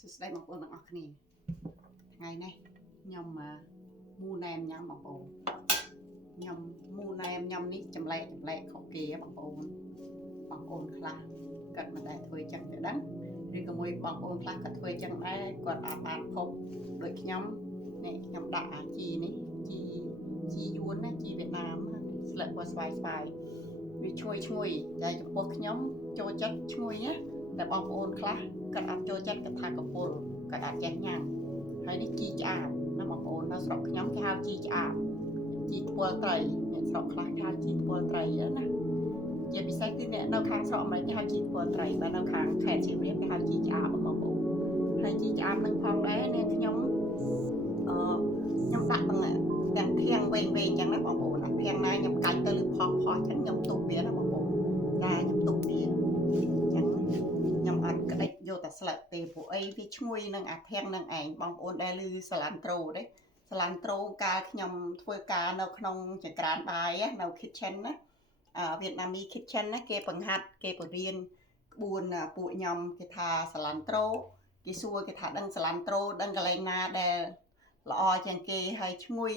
សួស្តីបងប្អូនទាំងអស់គ្នាថ្ងៃនេះខ្ញុំមូណែមញ៉ាំបងប្អូនខ្ញុំមូណែមញ៉ាំនេះចម្លែកខុសគេបងប្អូនខ្លះគាត់មិនដែលធ្វើចឹងទៅដឹងឬក៏មួយបងប្អូនខ្លះគាត់ធ្វើចឹងដែរគាត់អាចបានភពដូចខ្ញុំនេះខ្ញុំដាក់អាជីនេះជីយួនណាជីវៀតណាមស្លឹកពណ៌ស្វាយវាឈ្ងុយតែចំពោះខ្ញុំចូលចិត្តឈ្ងុយណាតែបងប្អូនខ្លះគាត់អត់ចូលចិត្តគាត់ថាកពុលគាត់អត់ចេះញ៉ាំហើយនេះជីឆ្អាបណាបងប្អូននៅស្រុកខ្ញុំគេហៅជីឆ្អាបជីថ្ពាល់ត្រីអ្នកស្រុកខ្លះគេហៅជីថ្ពាល់ត្រីណាជាពិសេសគឺអ្នកនៅខាងស្រុកអាមេរិកគេហៅជីថ្ពាល់ត្រីបើនៅខាងខេត្តសៀមរាបគេហៅជីឆ្អាបបងប្អូនហើយជីឆ្អាបនឹងផងដែរនាងខ្ញុំដាក់ទាំងធាងវែងអញ្ចឹងណាបងប្អូនអាធាងណាខ្ញុំកាច់ទៅឬផុសអញ្ចឹងខ្ញុំទុកវាណាបងប្អូនតែខ្ញុំទុកវាអញ្ចឹងខ្ញុំអត់ក្តិចយកតែស្លឹកទេព្រោះអីវាឈ្ងុយនឹងអាធាងនឹងឯងបងប្អូនដែលឮសាឡាន់ត្រូទេសាឡាន់ត្រូកាលខ្ញុំធ្វើការនៅក្នុងចង្ក្រានបាយនៅ kitchen ណាវៀតណាមី kitchen ណាគេបង្ហាត់គេបង្រៀនក្បួនពួកខ្ញុំគេថាសាឡាន់ត្រូគេសួរគេថាដឹងសាឡាន់ត្រូដឹងកន្លែងណាដែលល្អជាងគេហើយឈ្ងុយ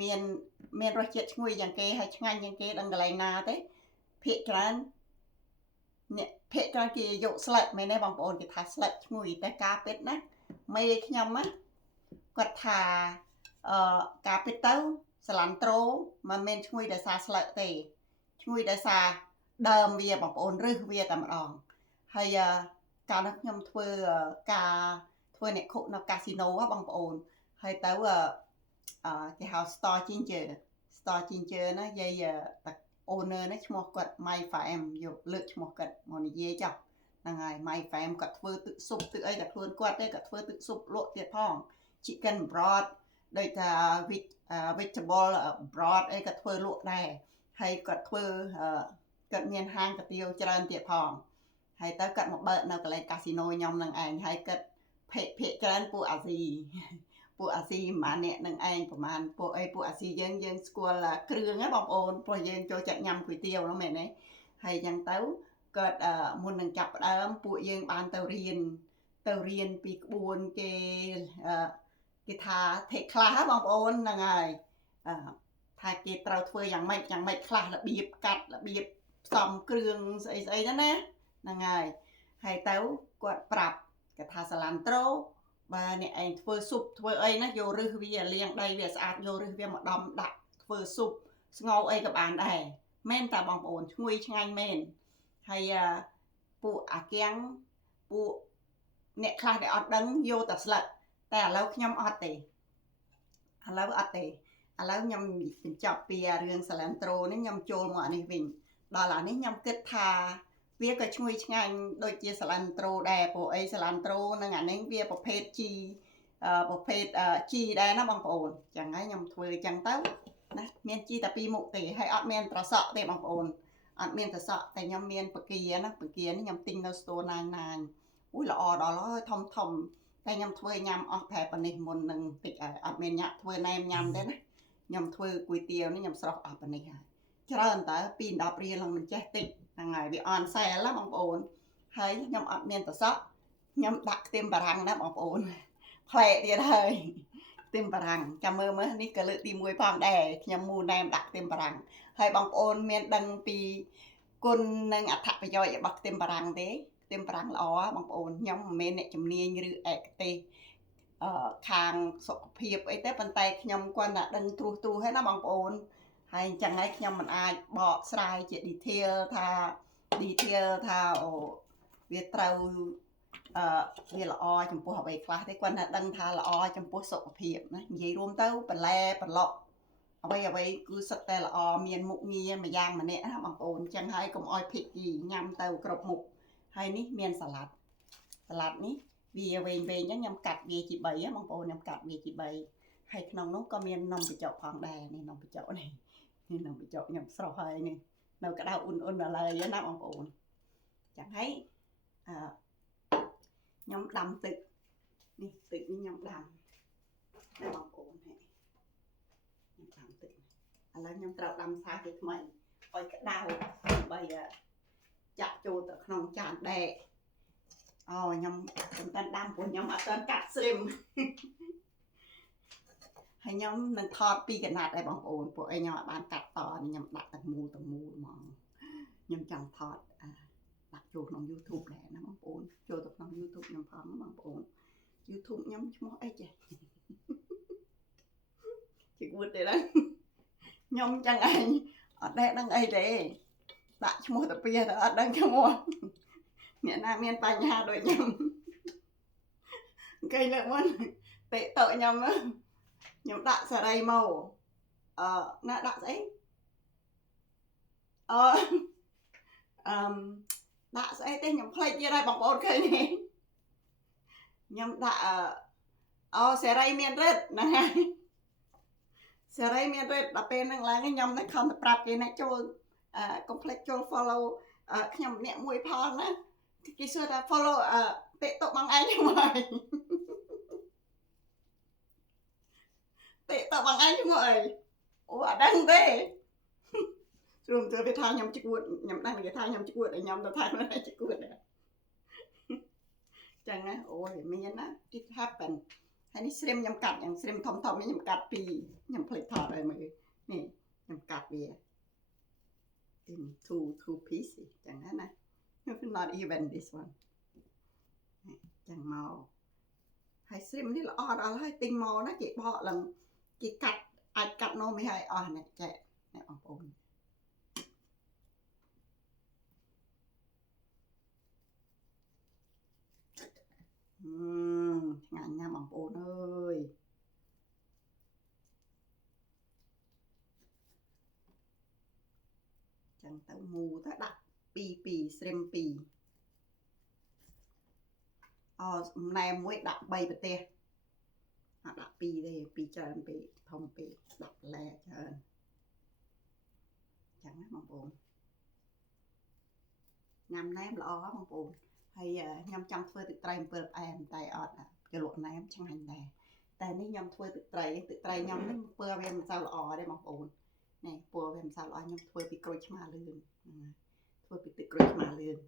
មានរសជាតិឈ្ងុយយ៉ាងគេហើយឆ្ងាញ់យ៉ាងគេដឹងកន្លែងណាទេភាគច្រើនគេយកស្លឹកមែនទេបងប្អូនគេថាស្លឹកឈ្ងុយតែការពិតណាមេខ្ញុំណាគាត់ថាការពិតទៅសាឡាន់ត្រូមិនមែនឈ្ងុយដោយសារស្លឹកទេឈ្ងុយដោយសារដើមវាបងប្អូនរឹសវាតែម្ដងហើយកាលនោះខ្ញុំធ្វើអ្នកខុកនៅកាស៊ីណូបងប្អូនហើយទៅគេហៅ Store Ginger ណាយាយowner ណាឈ្មោះគាត់ My Fam យកលើកឈ្មោះគាត់មកនិយាយចុះហ្នឹងហើយ My Fam គាត់ធ្វើទឹកស៊ុបទឹកអីតែខ្លួនគាត់ទេគាត់ធ្វើទឹកស៊ុបលក់ទៀតផង chicken broth ដូចថា vegetable broth អីគាត់ធ្វើលក់ដែរហើយគាត់ធ្វើគាត់មានហាងកាទៀវច្រើនទៀតផងហើយទៅគាត់មកបើកនៅកន្លែងកាស៊ីណូខ្ញុំនឹងឯងហើយគាត់ភាគច្រើនពួកអាស៊ីប្រហែលអ្នកនឹងឯងប្រហែលពួកអាស៊ីយើងស្គាល់គ្រឿងណាបងប្អូនព្រោះយើងចូលចិត្តញ៉ាំគុយទាវហ្នឹងមែនទេហើយអញ្ចឹងទៅគាត់មុននឹងចាប់ផ្ដើមពួកយើងបានទៅរៀនពីក្បួនគេថាថេខ្លះបងប្អូនហ្នឹងហើយថាគេត្រូវធ្វើយ៉ាងម៉េចខ្លះរបៀបកាត់របៀបផ្សំគ្រឿងស្អីហ្នឹងណាហ្នឹងហើយទៅគាត់ប្រាប់គេថាសាឡាន់ត្រូបាទអ្នកឯងធ្វើស៊ុបធ្វើអីណាយករឹសវាលាងដីវាស្អាតយករឹសវាមកដំដាក់ធ្វើស៊ុបស្ងោរអីក៏បានដែរមែនតាបងប្អូនឈ្ងុយឆ្ងាញ់មែនហើយពួកអាកៀងពួកអ្នកខ្លះដែលអត់ដឹងយកតែស្លឹកតែឥឡូវខ្ញុំអត់ទេឥឡូវខ្ញុំបញ្ចប់ពីរឿងសាឡាន់ត្រូនេះខ្ញុំចូលមកអានេះវិញដល់អានេះខ្ញុំគិតថាវាក៏ឈ្ងុយឆ្ងាញ់ដូចជាសាឡាន់ត្រូដែរព្រោះអីសាឡាន់ត្រូនឹងអានេះវាប្រភេទជីដែរណាបងប្អូនចឹងហើយខ្ញុំធ្វើចឹងទៅណាមានជីតែពីរមុខទេហើយអត់មានត្រសក់ទេបងប្អូនអត់មានត្រសក់តែខ្ញុំមានបកាណាបកានេះខ្ញុំទិញនៅ store ណាងអូយល្អដល់ហើយធំតែខ្ញុំធ្វើញ៉ាំអស់ប្រែប៉ុណ្នេះមុននឹងតិចអត់មានញ៉ាំធ្វើណែមញ៉ាំទេណាខ្ញុំធ្វើគុយទាវនេះខ្ញុំស្រោះអស់ប៉ុណ្នេះហើយច្រើនតើពី10រៀលឡើងមិនចេះតិចហ្នឹងហើយវាអនសែលណាបងប្អូនហើយខ្ញុំអត់មានត្រសក់ខ្ញុំដាក់ខ្ទឹមបារាំងណាបងប្អូនផ្លែទៀតហើយខ្ទឹមបារាំងចាំមើលនេះក៏លើកទី1ផងដែរខ្ញុំមូណែមដាក់ខ្ទឹមបារាំងហើយបងប្អូនមានដឹងពីគុណនិងអត្ថប្រយោជន៍របស់ខ្ទឹមបារាំងទេខ្ទឹមបារាំងល្អបងប្អូនខ្ញុំមិនមែនអ្នកជំនាញឬឯកទេសខាងសុខភាពអីទេប៉ុន្តែខ្ញុំគាត់តែដឹងត្រួសហើយណាបងប្អូនហើយអញ្ចឹងហើយខ្ញុំមិនអាចបកស្រាយជា detail ថាវាត្រូវវាល្អចំពោះអ្វីខ្លះទេគាត់តែដឹងថាល្អចំពោះសុខភាពណានិយាយរួមទៅបន្លែបន្លក់អ្វីគឺសុទ្ធតែល្អមានមុខងារមួយយ៉ាងម្នាក់ណាបងប្អូនអញ្ចឹងហើយកុំអោយភិកគីញ៉ាំទៅគ្រប់មុខហើយនេះមានសាឡាត់នេះវាវែងខ្ញុំកាត់វាជា3បងប្អូនខ្ញុំកាត់វាជា3ហើយក្នុងនោះក៏មាននំបញ្ចុកផងដែរនេះនំបញ្ចុកនេះនំបញ្ចុកខ្ញុំស្រស់ហើយនេះនៅក្តៅអ៊ុនដល់ហើយណាបងប្អូនចឹងហើយខ្ញុំដាំទឹកនេះខ្ញុំដាំណាបងប្អូនខ្ញុំដាំទឹកឥឡូវខ្ញុំត្រូវដាំសាជាថ្មីឲ្យក្តៅដើម្បីចាក់ចូលទៅក្នុងចានដែក ខ្ញុំសំខាន់ដាំព្រោះខ្ញុំអត់ទាន់កាត់ស្រីមហើយខ្ញុំនឹងថតពីកណាត់ដែរបងប្អូនពួកអីខ្ញុំអត់បានកាត់តខ្ញុំដាក់ទាំងមូលហ្មងខ្ញុំចង់ថតដាក់ចូលក្នុង YouTube ដែរណាបងប្អូនចូលទៅក្នុង YouTube ខ្ញុំផងបងប្អូន YouTube ខ្ញុំឈ្មោះអីចេះជិះវត់ទេណាខ្ញុំចឹងឯងអត់ដែរដឹងអីទេដាក់ឈ្មោះតាពីទៅអត់ដឹងឈ្មោះអ្នកណាមានបញ្ហាដូចខ្ញុំគេលើកមុនតិតខ្ញុំដាក់សេរីមកណាដាក់ស្អីដាក់ស្អីទេខ្ញុំភ្លេចទៀតហើយបងប្អូនឃើញទេខ្ញុំដាក់សេរីមានរិទ្ធហ្នឹងហើយសេរីមានរិទ្ធដល់ពេលហ្នឹងឡើងខ្ញុំនឹងខំទៅប្រាប់គេណាចូលកុំភ្លេចចូល follow ខ្ញុំអ្នកមួយផលណាគេសួរថា follow តិកតុកបងឯងហ្នឹងហើយតិកតុកបងឯងឈ្មោះអីអូអត់ដឹងទេព្រមទៅគេថាខ្ញុំជិះខ្ញុំដឹងគេថាខ្ញុំជិះខ្ញុំទៅថាខ្លួនឯងជិះដែរចឹងណាអូយមានណា it happen ហើយនេះស្រីមខ្ញុំកាត់យ៉ាងស្រីមធំនេះខ្ញុំកាត់ពីខ្ញុំភ្លេចថតឲ្យមើលនេះខ្ញុំកាត់វា in two pieces ចឹងណា not even this one ចឹងមកហើយស្រីមនេះល្អដល់ហើយទិញមកណាគេបកឡើងគេកាត់អាចកាត់នោមឲ្យអស់ណាចែកអ្នកបងប្អូនឆ្ងាញ់ណាស់បងប្អូនអើយចឹងទៅមូទៅដាក់2ស្រីម2ណែមួយដាក់3ប្រទេសអត់ដាក់2ទេ2ច្រើនពេកធំពេកដាក់លែច្រើនចឹងណាបងប្អូនញ៉ាំណែមល្អបងប្អូនហើយខ្ញុំចង់ធ្វើទឹកត្រី7ផ្អែមតែអត់គេលក់ណែមឆ្ងាញ់ដែរតែនេះខ្ញុំធ្វើទឹកត្រីខ្ញុំនេះពណ៌វាមិនសូវល្អទេបងប្អូននេះពណ៌វាមិនសូវល្អខ្ញុំធ្វើពីក្រូចឆ្មាលឿងធ្វើពីទឹកក្រូចឆ្មាលឿង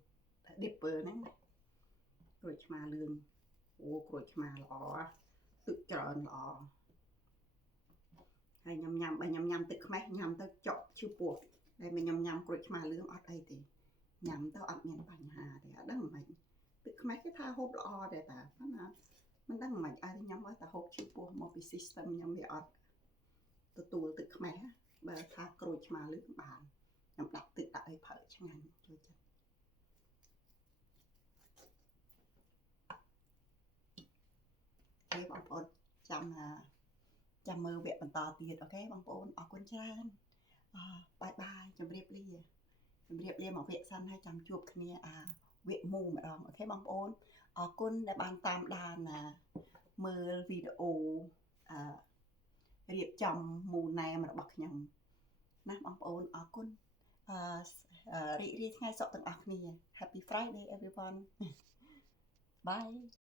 តែ dipper ហ្នឹងក្រូចឆ្មាលឿងអូក្រូចឆ្មាល្អទឹកច្រើនល្អហើយខ្ញុំញ៉ាំបើខ្ញុំញ៉ាំទឹកខ្មេះញ៉ាំទៅចប់ឈឺពោះតែខ្ញុំញ៉ាំក្រូចឆ្មាលឿងអត់អីទេញ៉ាំទៅអត់មានបញ្ហាទេអត់ដឹងមិនទឹកខ្មេះគេថាហូបល្អដែរតាប៉ុន្តែមិនដឹងមិនឲ្យខ្ញុំឲ្យតែហូបឈឺពោះមកពី system ខ្ញុំវាអត់ទទួលទឹកខ្មេះបើថាក្រូចឆ្មាលឿងបានខ្ញុំដាក់ទឹកដាក់អីប្រើឆ្ងាញ់ចូលចិត្តហើយបងប្អូនចាំមើលវគ្គបន្តទៀតអូខេបងប្អូនអរគុណច្រើនបាយបាយជម្រាបលាមកវគ្គសិនហើយចាំជួបគ្នាវគ្គមូម្ដងអូខេបងប្អូនអរគុណដែលបានតាមដានមើលវីដេអូរៀបចំមូណែមរបស់ខ្ញុំណាបងប្អូនអរគុណរីករាយថ្ងៃសុខទាំងអស់គ្នា Happy Friday everyone bye